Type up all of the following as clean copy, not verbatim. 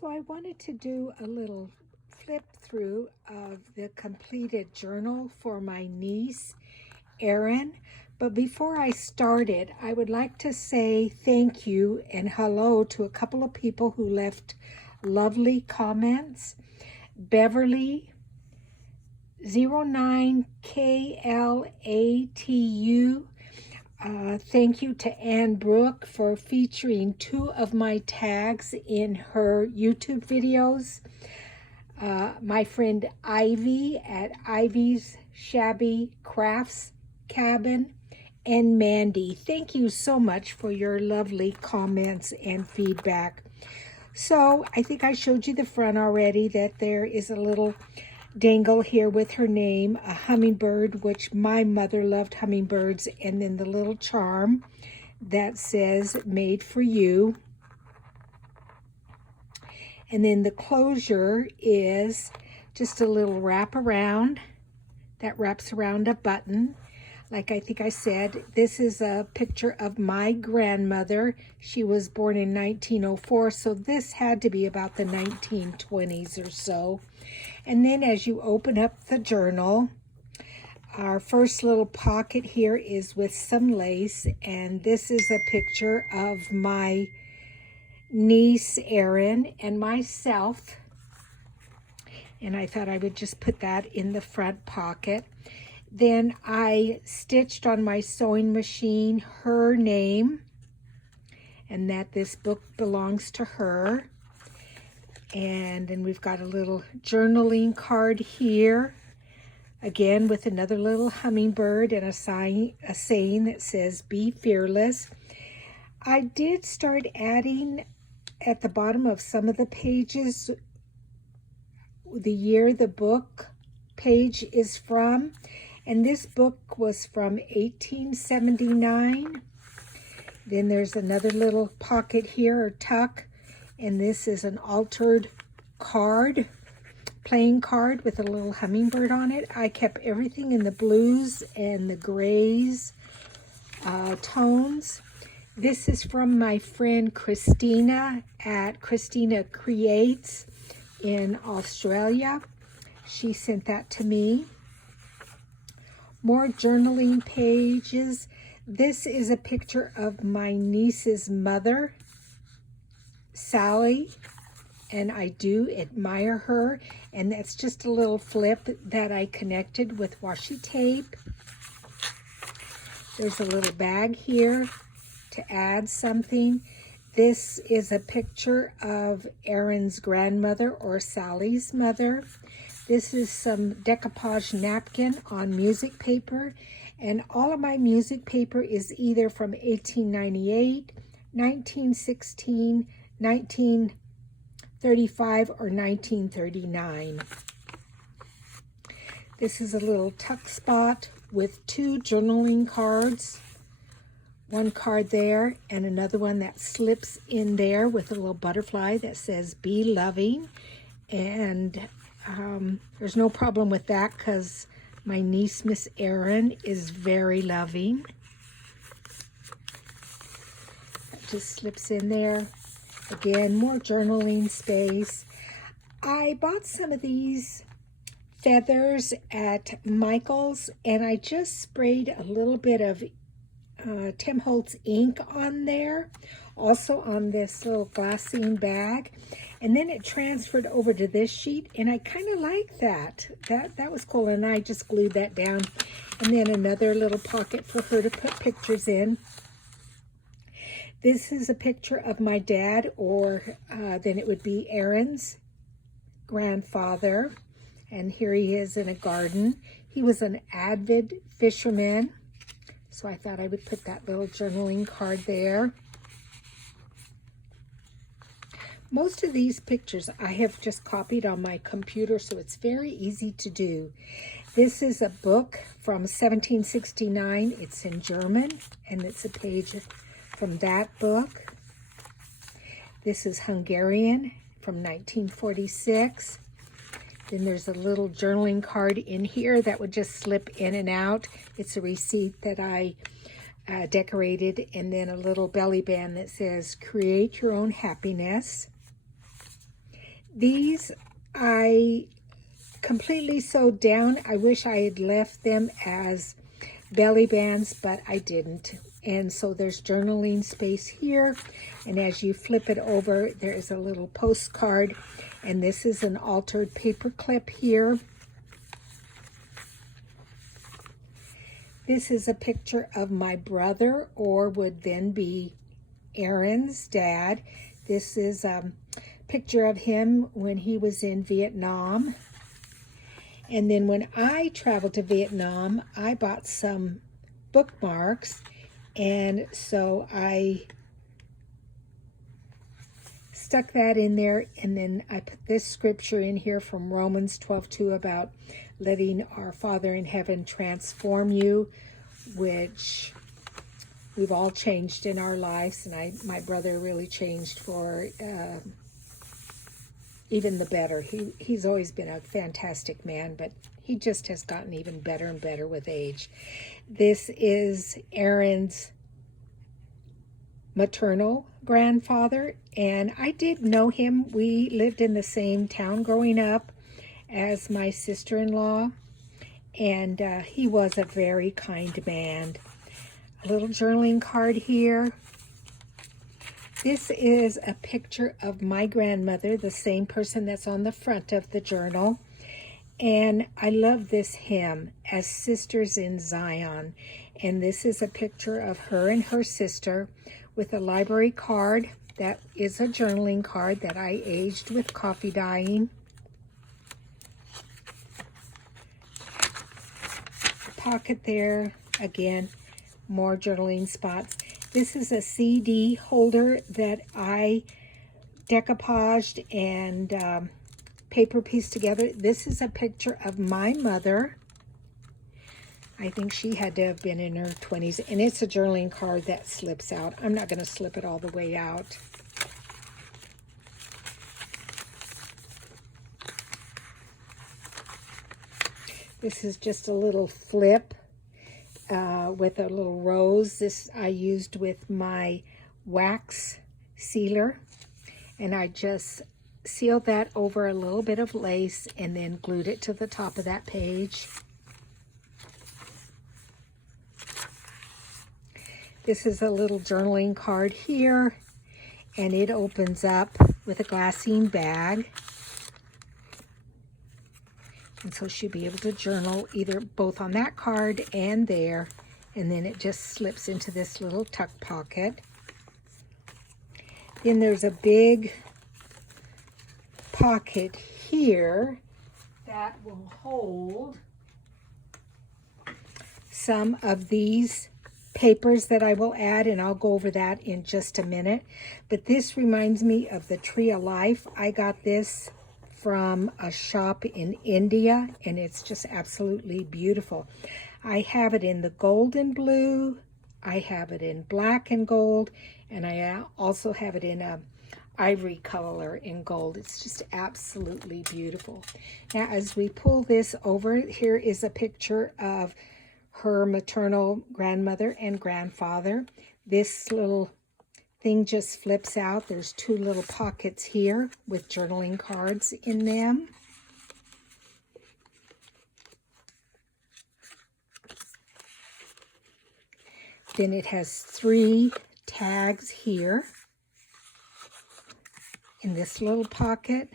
So I wanted to do a little flip through of the completed journal for my niece, Erin. But before I started, I would like to say thank you and hello to a couple of people who left lovely comments. Beverly 09KLATU. Thank you to Ann Brooke for featuring 2 of my tags in her YouTube videos. My friend Ivy at Ivy's Shabby Crafts Cabin, and Mandy. Thank you so much for your lovely comments and feedback. So I think I showed you the front already, that there is a little dangle here with her name, a hummingbird, which my mother loved hummingbirds, and then the little charm that says made for you. And then the closure is just a little wrap around that wraps around a button. Like I think I said, this is a picture of my grandmother. She was born in 1904, so this had to be about the 1920s or so. And then as you open up the journal, our first little pocket here is with some lace, and this is a picture of my niece Erin and myself, and I thought I would just put that in the front pocket. Then I stitched on my sewing machine her name, and that this book belongs to her. And then we've got a little journaling card here, again with another little hummingbird and a saying that says, be fearless. I did start adding at the bottom of some of the pages the year the book page is from. And this book was from 1879. Then there's another little pocket here, or tuck, and this is an altered card, playing card with a little hummingbird on it. I kept everything in the blues and the grays tones. This is from my friend Christina at Christina Creates in Australia. She sent that to me. More journaling pages. This is a picture of my niece's mother, Sally, and I do admire her. And that's just a little flip that I connected with washi tape. There's a little bag here to add something. This is a picture of Erin's grandmother, or Sally's mother. This is some decoupage napkin on music paper, and all of my music paper is either from 1898, 1916, 1935, or 1939. This is a little tuck spot with 2 journaling cards. One card there and another one that slips in there with a little butterfly that says be loving. And there's no problem with that because my niece, Miss Erin, is very loving. That just slips in there. Again, more journaling space. I bought some of these feathers at Michael's, and I just sprayed a little bit of Tim Holtz ink on there, also on this little glassine bag, and then it transferred over to this sheet, and I kind of like that. That was cool, and I just glued that down. And then another little pocket for her to put pictures in. This is a picture of my dad, or then it would be Erin's grandfather, and here he is in a garden. He was an avid fisherman, so I thought I would put that little journaling card there. Most of these pictures I have just copied on my computer, so it's very easy to do. This is a book from 1769. It's in German, and it's a page from that book. This is Hungarian from 1946. Then there's a little journaling card in here that would just slip in and out. It's a receipt that I decorated, and then a little belly band that says, create your own happiness. These I completely sewed down. I wish I had left them as belly bands, but I didn't. And so there's journaling space here. And as you flip it over, there is a little postcard. And this is an altered paper clip here. This is a picture of my brother, or would then be Aaron's dad. This is a picture of him when he was in Vietnam. And then when I traveled to Vietnam, I bought some bookmarks. And so I stuck that in there. And then I put this scripture in here from Romans 12:2 about letting our Father in heaven transform you, which we've all changed in our lives. And my brother really changed for even the better. He's always been a fantastic man, but he just has gotten even better and better with age. This is Aaron's maternal grandfather, and I did know him. We lived in the same town growing up as my sister-in-law, and he was a very kind man. A little journaling card here. This is a picture of my grandmother, the same person that's on the front of the journal. And I love this hymn, As Sisters in Zion. And this is a picture of her and her sister with a library card. That is a journaling card that I aged with coffee dyeing. Pocket there, again, more journaling spots. This is a CD holder that I decoupaged and paper pieced together. This is a picture of my mother. I think she had to have been in her 20s. And it's a journaling card that slips out. I'm not going to slip it all the way out. This is just a little flip with a little rose. This I used with my wax sealer, and I just sealed that over a little bit of lace and then glued it to the top of that page. This is a little journaling card here, and it opens up with a glassine bag. And so she'll be able to journal either both on that card and there. And then it just slips into this little tuck pocket. Then there's a big pocket here that will hold some of these papers that I will add, and I'll go over that in just a minute. But this reminds me of the Tree of Life. I got this from a shop in India, and it's just absolutely beautiful. I have it in the gold and blue, I have it in black and gold, and I also have it in a ivory color in gold. It's just absolutely beautiful. Now, as we pull this over, here is a picture of her maternal grandmother and grandfather. This little thing just flips out. There's two little pockets here with journaling cards in them. Then it has 3 tags here in this little pocket.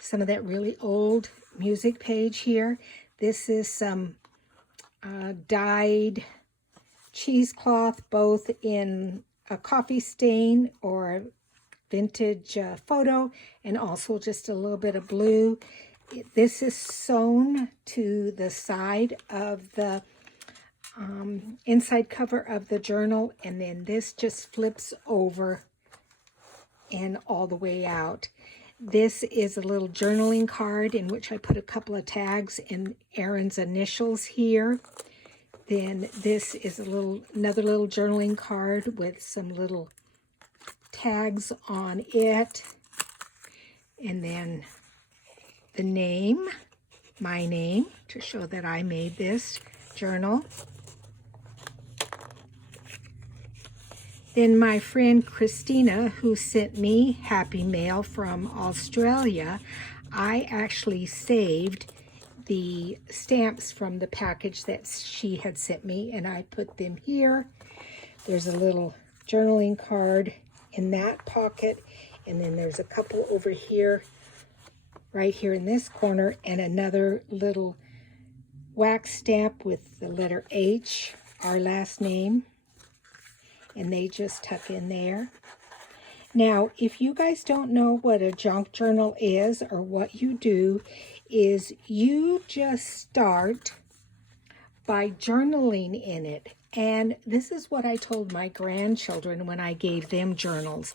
Some of that really old music page here. This is some dyed cheesecloth, both in a coffee stain or vintage photo, and also just a little bit of blue. This is sewn to the side of the inside cover of the journal, and then this just flips over and all the way out. This is a little journaling card in which I put a couple of tags and Aaron's initials here. Then this is another little journaling card with some little tags on it. And then the name, my name, to show that I made this journal. Then my friend Christina, who sent me Happy Mail from Australia, I actually saved the stamps from the package that she had sent me, and I put them here. There's a little journaling card in that pocket, and then there's a couple over here, right here in this corner, and another little wax stamp with the letter H, our last name, and they just tuck in there. Now, if you guys don't know what a junk journal is, or what you do is you just start by journaling in it. And this is what I told my grandchildren when I gave them journals.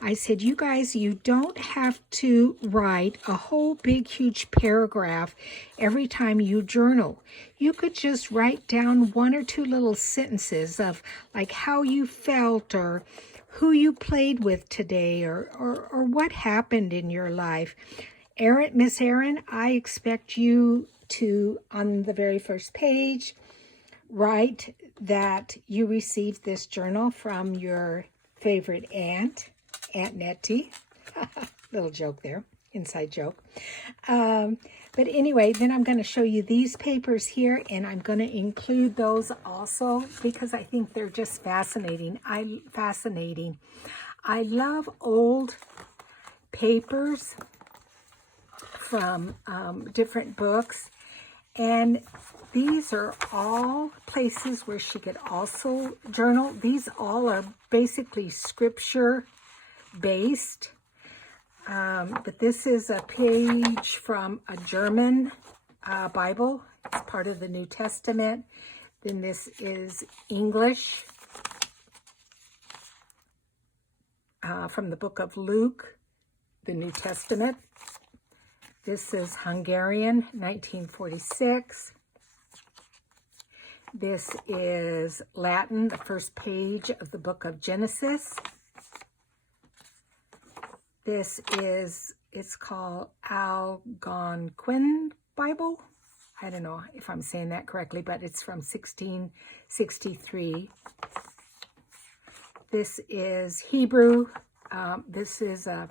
I said, you guys, you don't have to write a whole big, huge paragraph every time you journal. You could just write down 1 or 2 little sentences of like how you felt, or who you played with today, or what happened in your life. Miss Erin, I expect you to, on the very first page, write that you received this journal from your favorite Aunt Nettie. Little joke there, inside joke. But anyway, then I'm going to show you these papers here, and I'm going to include those also because I think they're just fascinating. I love old papers from different books, and these are all places where she could also journal. These all are basically scripture based, but this is a page from a German Bible. It's part of the New Testament. Then this is English from the book of Luke, the New Testament. This is Hungarian, 1946. This is Latin, the first page of the book of Genesis. This is, it's called Algonquin Bible. I don't know if I'm saying that correctly, but it's from 1663. This is Hebrew. This is a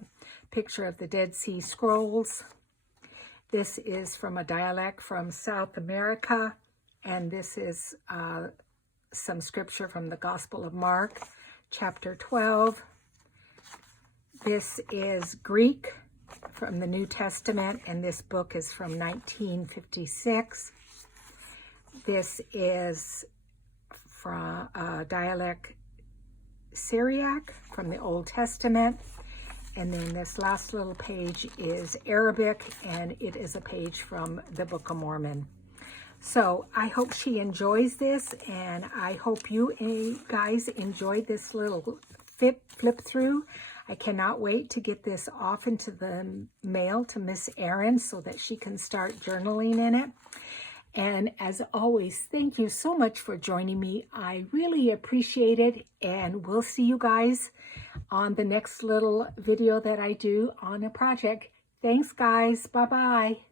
picture of the Dead Sea Scrolls. This is from a dialect from South America, and this is some scripture from the Gospel of Mark, chapter 12. This is Greek from the New Testament, and this book is from 1956. This is from dialect Syriac from the Old Testament. And then this last little page is Arabic, and it is a page from the Book of Mormon. So I hope she enjoys this, and I hope you guys enjoyed this little flip through. I cannot wait to get this off into the mail to Miss Erin so that she can start journaling in it. And as always, thank you so much for joining me. I really appreciate it, and we'll see you guys on the next little video that I do on a project. Thanks, guys. Bye-bye.